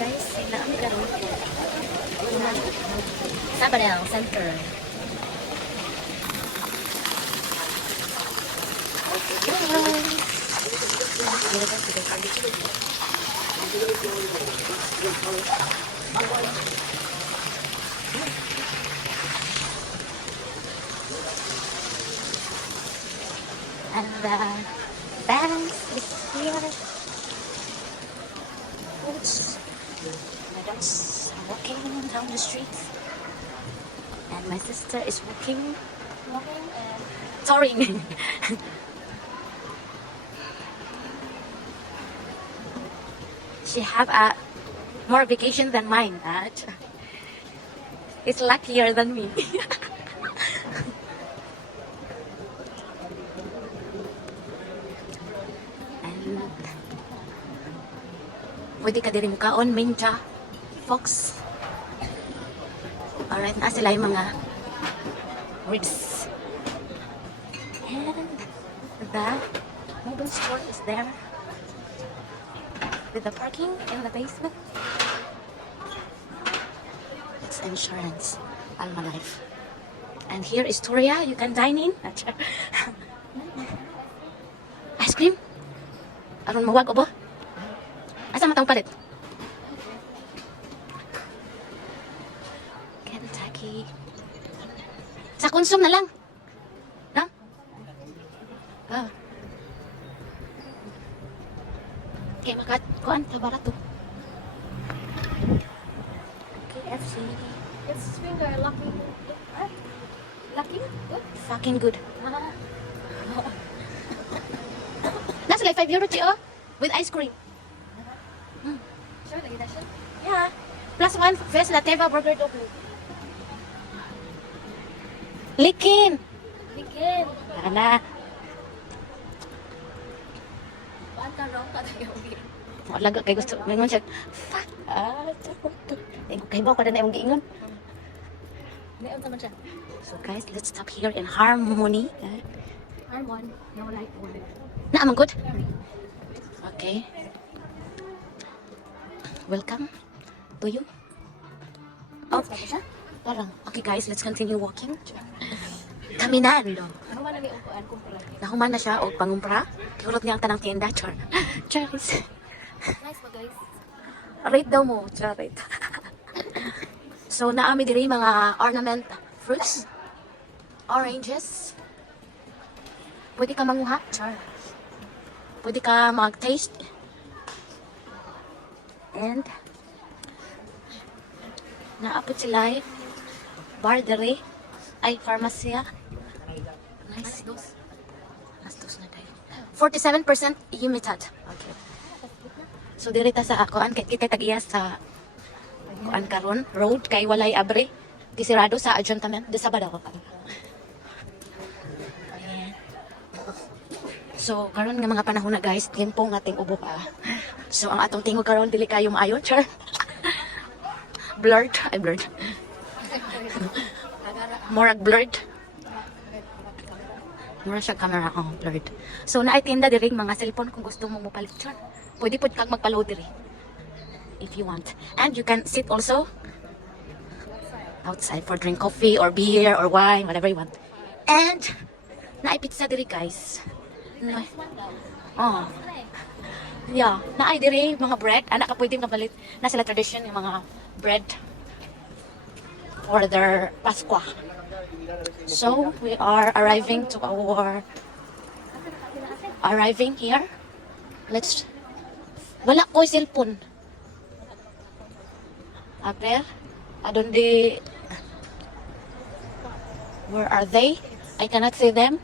guys, naami ka rin. Sabadell Center. And the dance is here. Oops. My dogs are walking down the street. And my sister is walking and touring. She have a more vacation than mine. It's luckier than me. And pwede ka diri mukaon, Mincha, Fox. Alright, na sila yung mga ribs. And the mobile store is there. With the parking in the basement. It's insurance, Alma Life. And here is Toria, you can dine in. Ice cream? Aron mawag o ba? Asa matang palit? Kentucky. Sa konsum na lang. No? Oh. Okay, makat kuan ta barato. KFC. It's finger lucky. Lucky? Good? Fucking good. That's like €5 Chio with ice cream. Sure, lagi na siya. Yeah. Plus one Vest Lateva Burger Double. Likin. Begin. Ana. Paan ka wrong ka tayo? Wala ka kay gusto. Ngayon siya. Fuck. Kay ba ko na yung giingon. Ngayon naman siya. So guys, let's stop here in Harmony. I'm one. No light one. Naamang good? Okay. Welcome to you. Oh, siya? parang. Okay guys, let's continue walking. Caminando. Ano ba na may upuan kung pala? Nahuman na siya o pangumpra. Kikulot niya ang tanang tienda. Char. Charis. Nice ba guys? Rate daw mo. Char, rate. So, naami diri mga ornament fruits. Oranges. Pwede ka manguha. Char. Pwede ka mag-taste. And naapot sila bar diri. Ay, pharmacia. Nice. Astos na tayo. 47% humidity. Okay. So, diri ta sa akoan. Kaya kita tag-iya sa kuan karon road. Kay walay abre. Disirado sa adjuntament. Di sa badaw. Ayan. So, karon nga mga panahon na guys, tiempo nga ting ubo pa. So, ang atong tingog karon dili kayo maayo. Char. Blurred. Ay, blurred. Murag blurred. Mura siya camera. Oh, blurred. So, naitinda diri mga cellphone kung gusto mo mupalit. Char. Pwede po kag magpaload diri. If you want. And you can sit also outside for drink coffee or beer or wine, whatever you want. And, naay pizza diri guys. Oh. Yeah, naay diri mga bread. Anak ka pwede nga palit. Na sila tradition yung mga bread for their Pasqua. So, we are arriving here. Let's wala ko cellphone. Abner, adonde where are they? I cannot see them.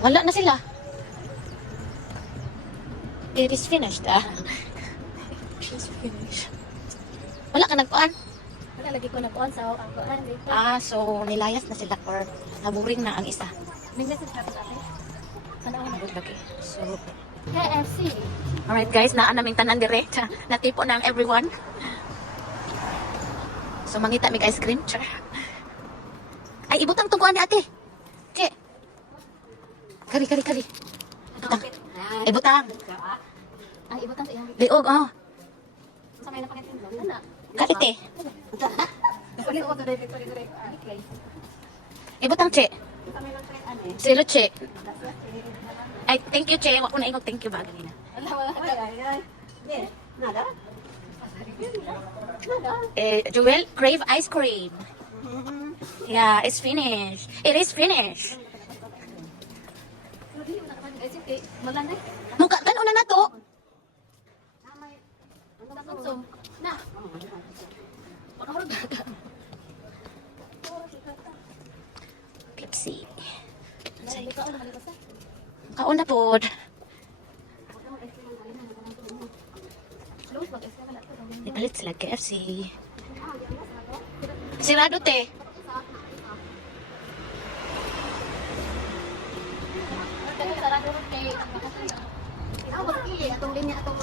Wala na sila. It is finished. It's finished. Wala ka nagpuan? Wala lagi ko na-on sa ang kuan dito. So nilayas na sila or naburing na ang isa. May message ka sa akin. Ano ang Good lagi. So, KFC. alright guys, naan naming tanan dire. Natipo na ang everyone. So mangita mig ice cream. Char. Ay, ibutang tungkuan ni ate. Che. Kari. Ibutang. Ay, ibutan sa iya. Liog, oh. Sa may napakitin mo. Ana. Kapite. Uli ko to dito dito. Okay. Ibutang che. Sa may lang trend ani. Silo che. Ay, thank you, che. Wako na ingog thank you ba ganina. Wala. Di. Nada. Nada. Jewel, crave ice cream. Yeah, it's finished. It is finished. Hindi mo nakapag guys, okay. Maganda. Muka, gano'n na to. Konsum. Na. Pakahurog ka. Pepsi. Dahil ikaw na malibas na. Kaon na pod. Close mag-es ka na to. Ipalit sila KFC. Sirado te. Dahil sarado rin kay ikaw mag-ili atong linya atong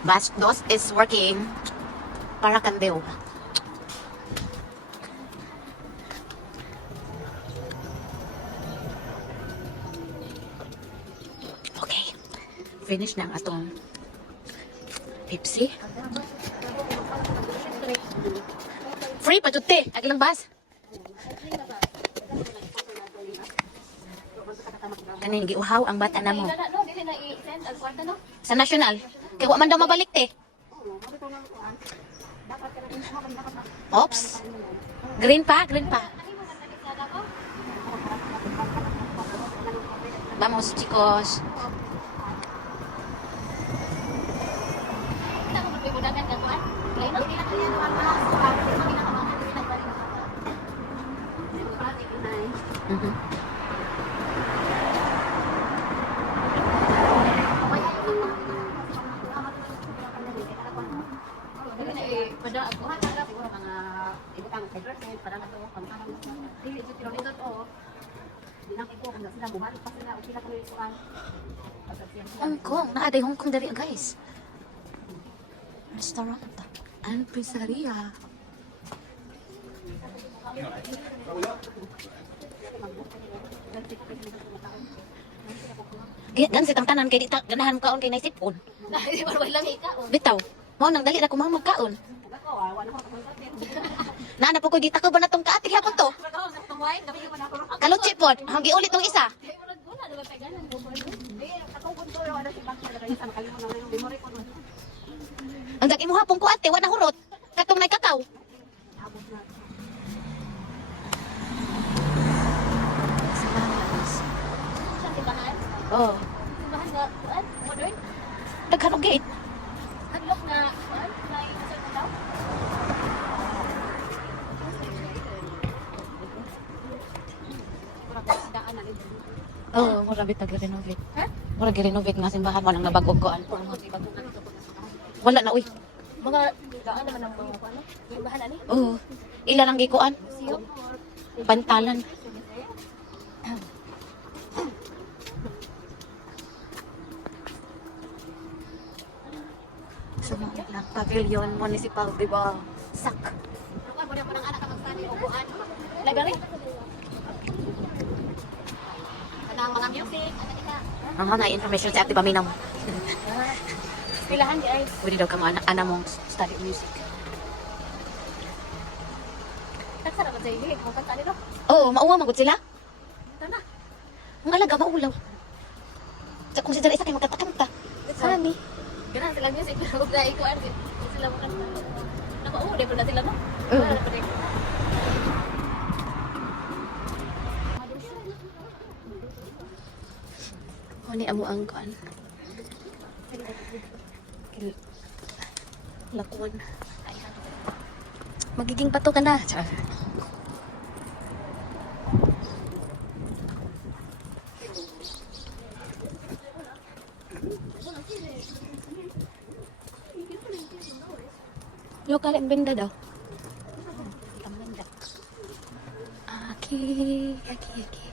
Batch dos is working. Para kandeo. Okay. Finish na ang atong Pepsi. Free pa te. Agilang bas. Kanin giuhaw ang bata na mo. no, dili na i-send ang kwarta no. Sa national. Kaya wa man daw mabalik te. Oops. Green pa, green pa. Vamos, chicos. Kita mo magbibudagan ka kuan. Lain no. Mhm. Pada ako ha talaga siguro mga ibutang hydrogen para na to pamana mo. Dili jud pero dito to. Dinang ko kung sila buhat pa sila o sila kami kuan. Hong Kong. Naaday Hong Kong dali, guys. Restaurant. And pizzeria. Gan sitang tanan kay di ta ganahan mo kaon kay naisipon. Dahil para wala ika o. Bitaw. Mo nang dali na ko mga magkaon. Na po ko di ta ko ba natong kaatig hapon to. Kalutsi pod. Ang giulit tong isa. Ang dagi mo hapon ko ate, wa na hurot. Katong nay kakaw. Oh, Simbahan nga kuan modern. daghan og gate. Hadlok na kuan na isasal na daw. Daan na dito. Oh, mura bit tag-renovate. Ha? Mura gi-renovate nga simbahan mo nang nabag-og koan. Wala na uy. Mga daan naman ang mga kuan no. Simbahan ani. Oh, ila lang gikuan. Siyo. Pantalan. Sa mga lang pavilion municipal, di ba? Sak. Kuan mo pa ng anak ka magstani o kuan. Lagari. Kanang mga music, ano ka? Ang mga information sa Active Aminam. Pilahan di ay. Pwede daw ka mga ana mong study music. Tagsara ba sa iyo? Kung kantani do. Oo, mauwa magod sila. Tana. Ang alaga, maulaw. Sa kung sila isa kayo magkatakanta. Sani. Ganun sila music. Huwag na ikuan. Sila mo kan. Nakauwi din na sila no? Mm. Wala pa din. Kuni amo ang kuan. Lakuan. Magiging pato ka na. Char. Lokal and benda daw. Okay, okay, okay.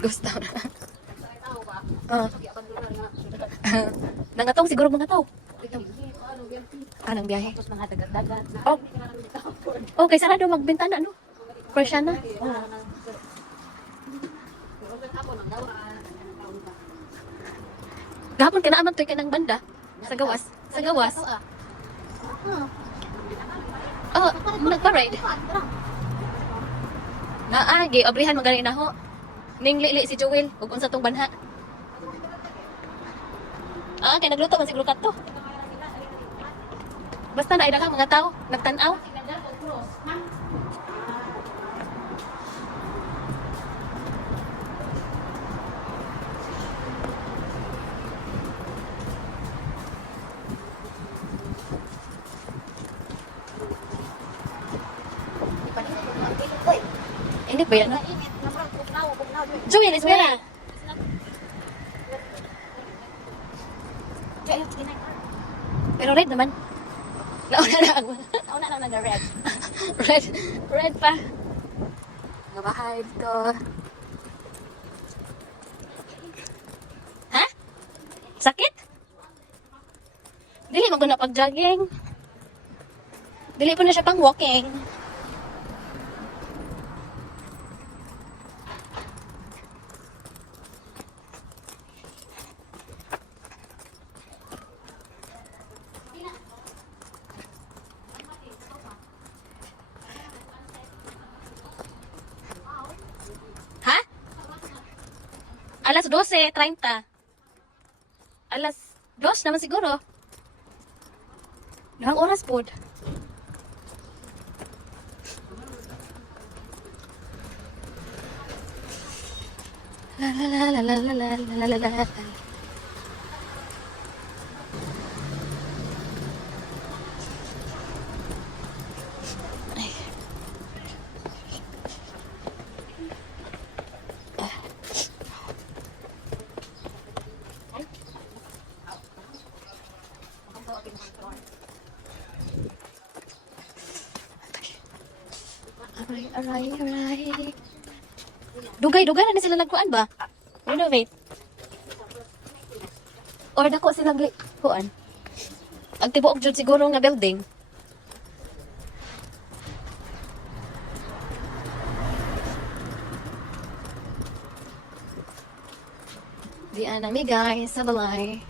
Ghost town. Tao ba? Oh. Sige, abandonan na. Nangatong siguro mga tao. Ito, ano, BLT. Anong biyahe? Tapos mga dagat-dagat. Oh. Okay, sarado magbintana, no? Persiana. Oh. Gahapon ka na aman to'y kanang banda. Sa gawas. Sa gawas. Oh, nagpa-ride. Naagi, obrihan mo gani na ho. Ning lili si Joel, ug unsa tong banha. Kay nagluto man siguro kadto. Basta na idaghang mga tao nagtan-aw. Ini ba yan? Joel, is where? Pero red naman. Nauna na ang Nauna lang nag-red. red. Red pa. Mga bahay dito. Ha? Sakit? Dili mo na pag-jogging. Dili po na siya pang walking. Ha? Alas 12:30. Alas 2 naman siguro. Darang oras po. La la la la la la la la la la. Ay. Alright. Dugay na sila nagkuan ba? Renovate. Or dako silang kuan. Ang tibuok jud siguro nga building. Di anami guys, sa balay.